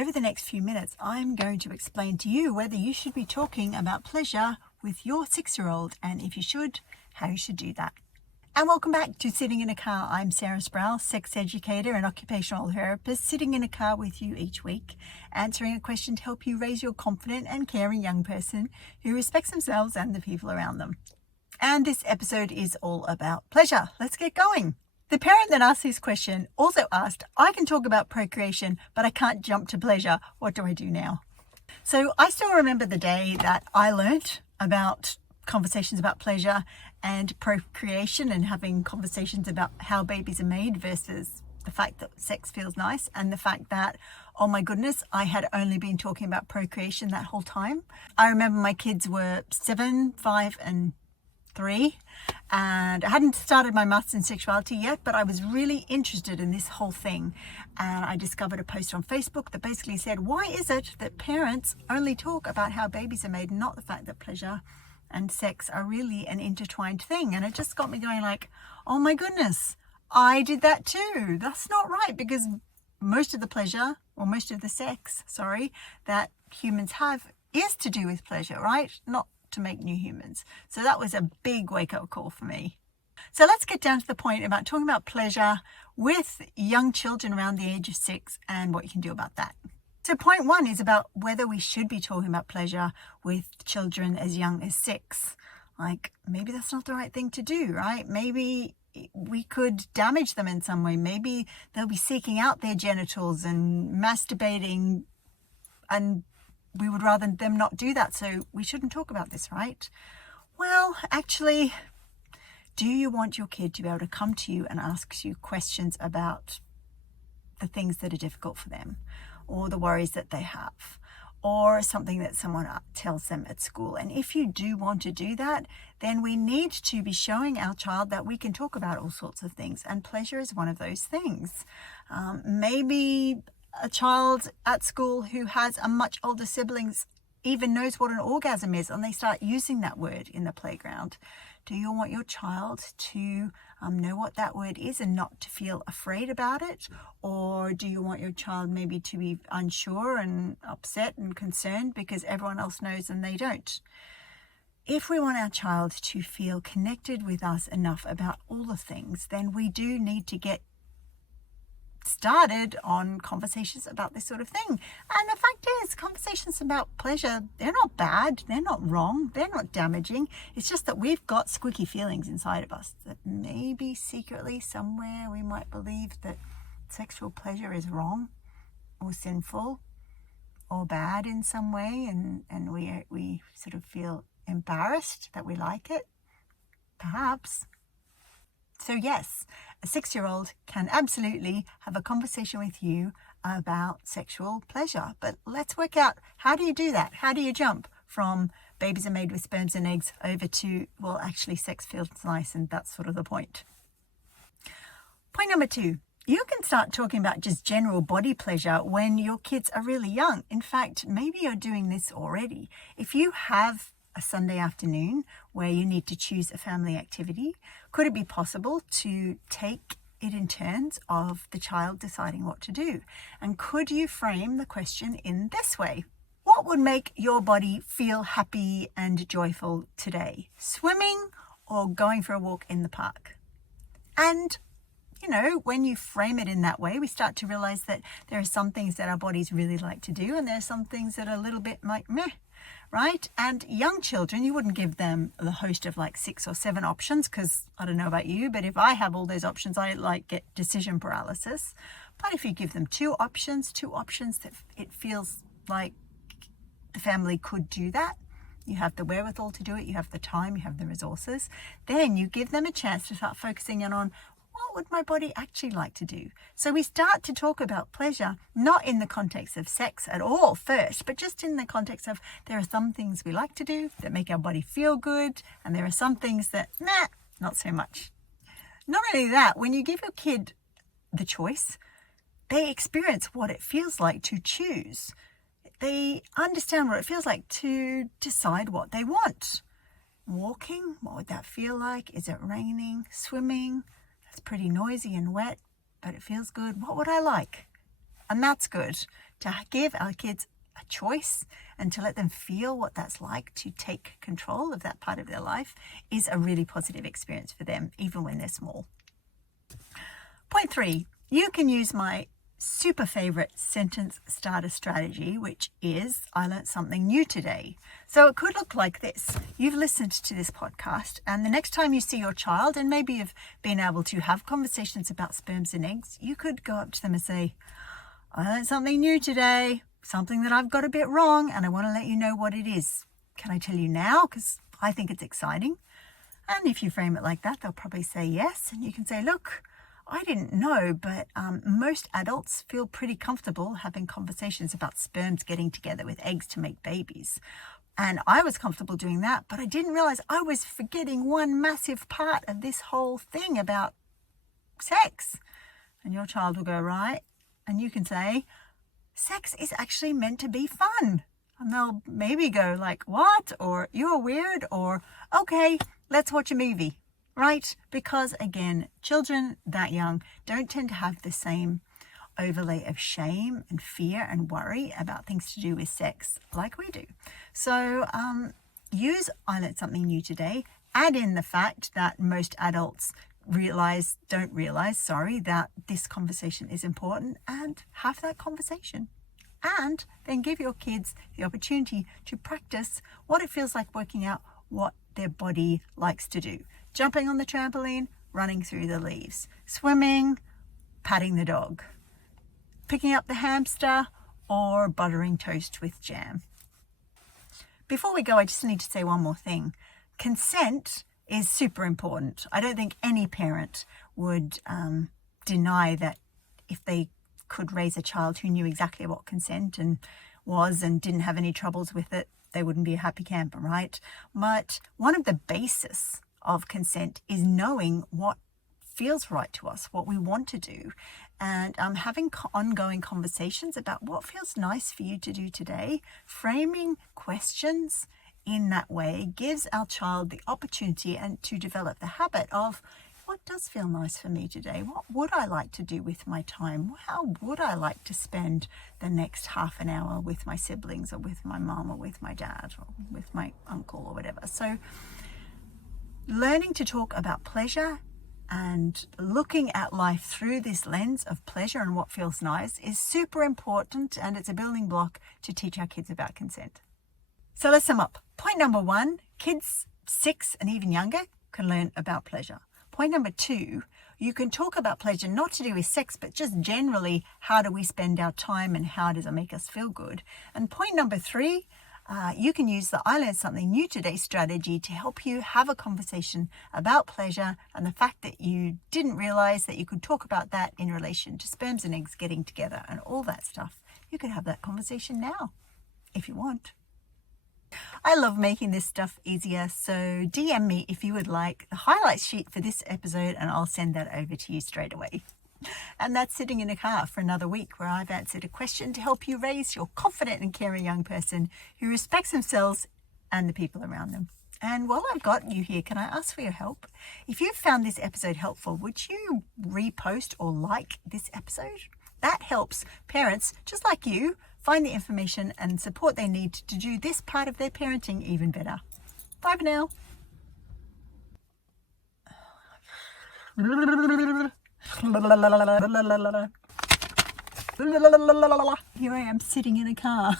Over the next few minutes, I'm going to explain to you whether you should be talking about pleasure with your 6-year-old, and if you should, how you should do that. And welcome back to Sitting in a Car. I'm Sarah Sproul, sex educator and occupational therapist, sitting in a car with you each week, answering a question to help you raise your confident and caring young person who respects themselves and the people around them. And this episode is all about pleasure. Let's get going. The parent that asked this question also asked, I can talk about procreation, but I can't jump to pleasure. What do I do now? So I still remember the day that I learnt about conversations about pleasure and procreation and having conversations about how babies are made versus the fact that sex feels nice, and the fact that, oh my goodness, I had only been talking about procreation that whole time. I remember my kids were 7, 5 and 3, and I hadn't started my maths in sexuality yet, but I was really interested in this whole thing, and I discovered a post on Facebook that basically said, why is it that parents only talk about how babies are made, not the fact that pleasure and sex are really an intertwined thing? And it just got me going like, oh my goodness, I did that too. That's not right, because most of the pleasure, or most of the sex, that humans have is to do with pleasure, right? Not to make new humans. So that was a big wake-up call for me. So let's get down to the point about talking about pleasure with young children around the age of 6 and what you can do about that. So point 1 is about whether we should be talking about pleasure with children as young as 6. Like, maybe that's not the right thing to do, right? Maybe we could damage them in some way. Maybe they'll be seeking out their genitals and masturbating, and we would rather them not do that, so we shouldn't talk about this, right? Well, actually, do you want your kid to be able to come to you and ask you questions about the things that are difficult for them, or the worries that they have, or something that someone tells them at school? And if you do want to do that, then we need to be showing our child that we can talk about all sorts of things, and pleasure is one of those things. Maybe a child at school who has a much older siblings even knows what an orgasm is, and they start using that word in the playground. Do you want your child to know what that word is and not to feel afraid about it? Or do you want your child maybe to be unsure and upset and concerned because everyone else knows and they don't? If we want our child to feel connected with us enough about all the things, then we do need to get started on conversations about this sort of thing. And the fact is, conversations about pleasure, they're not bad, they're not wrong, they're not damaging. It's just that we've got squeaky feelings inside of us that maybe secretly somewhere we might believe that sexual pleasure is wrong or sinful or bad in some way, and we sort of feel embarrassed that we like it, perhaps. So yes, a 6-year-old can absolutely have a conversation with you about sexual pleasure. But let's work out, how do you do that? How do you jump from babies are made with sperms and eggs over to, well, actually sex feels nice, and that's sort of the point. Point number 2, you can start talking about just general body pleasure when your kids are really young. In fact, maybe you're doing this already. If you have a Sunday afternoon where you need to choose a family activity, could it be possible to take it in turns of the child deciding what to do? And could you frame the question in this way? What would make your body feel happy and joyful today? Swimming or going for a walk in the park? And when you frame it in that way, we start to realize that there are some things that our bodies really like to do, and there are some things that are a little bit like meh, right? And young children, you wouldn't give them the host of like 6 or 7 options, because I don't know about you, but if I have all those options, I get decision paralysis. But if you give them 2 options that it feels like the family could do that, you have the wherewithal to do it, you have the time, you have the resources, then you give them a chance to start focusing in on, what would my body actually like to do? So we start to talk about pleasure, not in the context of sex at all first, but just in the context of, there are some things we like to do that make our body feel good, and there are some things that, not so much. Not only that, when you give your kid the choice, they experience what it feels like to choose. They understand what it feels like to decide what they want. Walking, what would that feel like? Is it raining? Swimming? It's pretty noisy and wet, but it feels good. What would I like? And that's good. to give our kids a choice and to let them feel what that's like to take control of that part of their life is a really positive experience for them, even when they're small. Point 3, you can use my super favorite sentence starter strategy, which is I learned something new today. So it could look like this. You've listened to this podcast, and the next time you see your child, and maybe you've been able to have conversations about sperms and eggs, you could go up to them and say, I learned something new today, something that I've got a bit wrong, and I want to let you know what it is. Can I tell you now? Because I think it's exciting. And if you frame it like that, they'll probably say yes. And you can say, look, I didn't know, but most adults feel pretty comfortable having conversations about sperms getting together with eggs to make babies. And I was comfortable doing that, but I didn't realize I was forgetting one massive part of this whole thing about sex. And your child will go, right? And you can say, sex is actually meant to be fun. And they'll maybe go like, what? Or you're weird, or okay, let's watch a movie. Right? Because again, children that young don't tend to have the same overlay of shame and fear and worry about things to do with sex like we do. So use I learned something new today. Add in the fact that most adults don't realize that this conversation is important, and have that conversation. And then give your kids the opportunity to practice what it feels like working out what their body likes to do. Jumping on the trampoline, running through the leaves, swimming, patting the dog, picking up the hamster, or buttering toast with jam. Before we go, I just need to say one more thing. Consent is super important. I don't think any parent would deny that if they could raise a child who knew exactly what consent was and didn't have any troubles with it, they wouldn't be a happy camper, right? But one of the basis of consent is knowing what feels right to us, what we want to do, and having ongoing conversations about what feels nice for you to do today. Framing questions in that way gives our child the opportunity and to develop the habit of what does feel nice for me today? What would I like to do with my time? How would I like to spend the next half an hour with my siblings, or with my mom, or with my dad, or with my uncle, or whatever? So learning to talk about pleasure and looking at life through this lens of pleasure and what feels nice is super important, and it's a building block to teach our kids about consent. So let's sum up. Point number 1, kids 6 and even younger can learn about pleasure. Point number 2, you can talk about pleasure not to do with sex, but just generally, how do we spend our time and how does it make us feel good? And point number 3, you can use the I learned something new today strategy to help you have a conversation about pleasure and the fact that you didn't realize that you could talk about that in relation to sperms and eggs getting together and all that stuff. You can have that conversation now if you want. I love making this stuff easier, so DM me if you would like the highlights sheet for this episode and I'll send that over to you straight away. And that's Sitting in a Car for another week, where I've answered a question to help you raise your confident and caring young person who respects themselves and the people around them. And while I've got you here, can I ask for your help? If you've found this episode helpful, would you repost or like this episode? That helps parents just like you find the information and support they need to do this part of their parenting even better. Bye for now. Here I am sitting in a car.